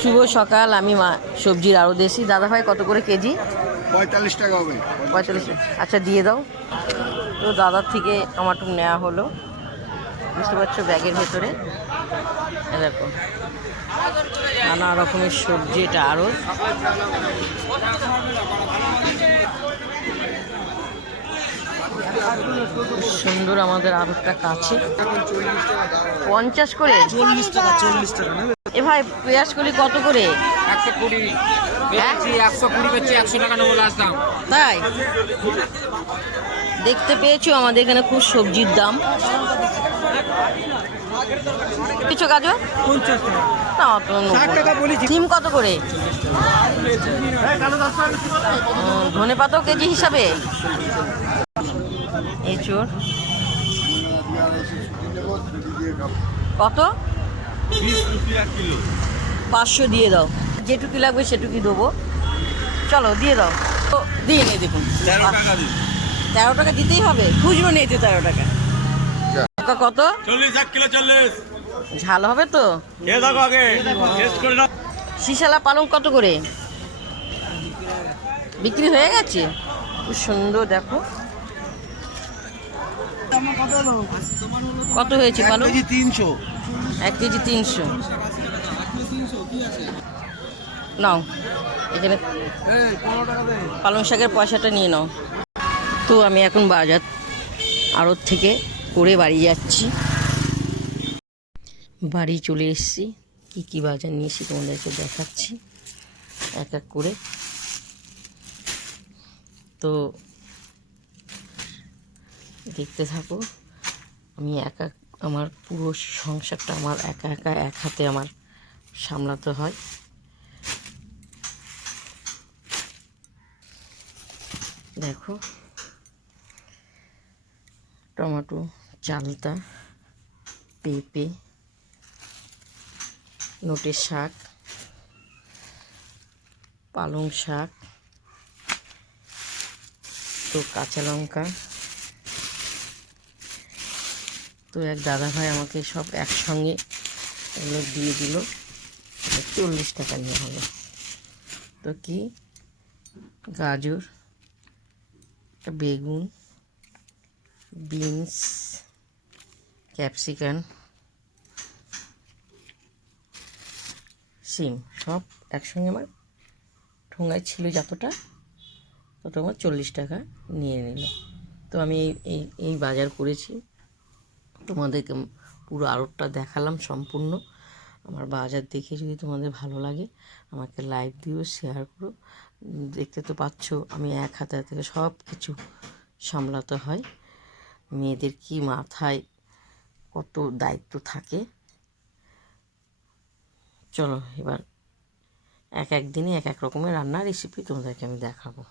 শুভ সকাল। আমি সবজির আরও দেশি। দাদা ভাই কত করে কেজি? 45 টাকা হবে। 45। আচ্ছা দিয়ে দাও। তো দাদার থেকে টমাটো নেওয়া হলো, বুঝতে পারছো, ব্যাগের ভেতরে। দেখো নানা রকমের সবজি, এটা আরও সুন্দর। আমাদের আরোটা কাছে। 50 করে? 40 টাকা 40 টাকা নেবে? এ ভাই পেঁয়াজ কলি কত করে? 120 বেচছি, 120 বেচছি, 100 টাকা নেবো লাস্ট দাম। তাই দেখতে পেয়েছো আমাদের এখানে খুব সবজির দাম। কিছু গাজর 50 টাকা। না, তো 60 টাকা বলেছি। সিম কত করে? ধনে পাতাও কেজি হিসাবে? এঁচোড় কত? 20 টাকা কিলো। 500 দিয়ে দাও। যেটুকু লাগবে সেটুকু দেবো। চলো দিয়ে দাও। তো দিয়ে নেই, দেখুন 13 টাকা দিন। 13 টাকা দিতেই হবে? খুচরো নেই তো 13 টাকা। কত? 40 1 কিলো 40। ঝাল হবে তো? এ দেখো আগে টেস্ট করে নাও। শিশালা পালং কত করে? বিক্রি হয়ে গেছে? খুব সুন্দর। দেখো কত হয়েছে পালং? 1 কেজি 300। 1 কেজি 300। নাও, এখানে পালং শাকের পয়সাটা নিয়ে নাও। তো আমি এখন বাজার আড়ত থেকে করে বাড়ি যাচ্ছি। বাড়ি চলে এসেছি। কি কি বাজার নিয়েছি তোমাদেরকে দেখাচ্ছি এক এক করে। তো দেখতে থাকো। আমি আমার পুরো সংসারটা আমার একা একা এক হাতে আমার সামলাতে হয়। দেখো টমেটো, চালতা, পেঁপে, নোটের শাক, পালং শাক, তো কাঁচা লঙ্কা। তো এক দাদা ভাই আমাকে সব একসঙ্গে এগুলো দিয়ে দিল। 40 টাকা নিয়ে হলো। তো কি গাজর, বেগুন, বিনস, ক্যাপসিকাম, সিম সব একসঙ্গে আমার ঠোঙায় ছিল যতটা, তত আমার 40 টাকা নিয়ে নিল। তো আমি এই বাজার করেছি। তোমাদেরকে পুরো আড়তটা দেখালাম সম্পূর্ণ। আমার বাজার দেখে যদি তোমাদের ভালো লাগে আমাকে লাইক দিও, শেয়ার করো। দেখতে তো পাচ্ছ আমি এক হাতে থেকে সব কিছু সামলাতে হয়। মেয়েদের কি মাথায় কত দায়িত্ব থাকে। চলো এবার এক এক দিনে এক এক রকমের রান্নার রেসিপি তোমাদেরকে আমি দেখাবো।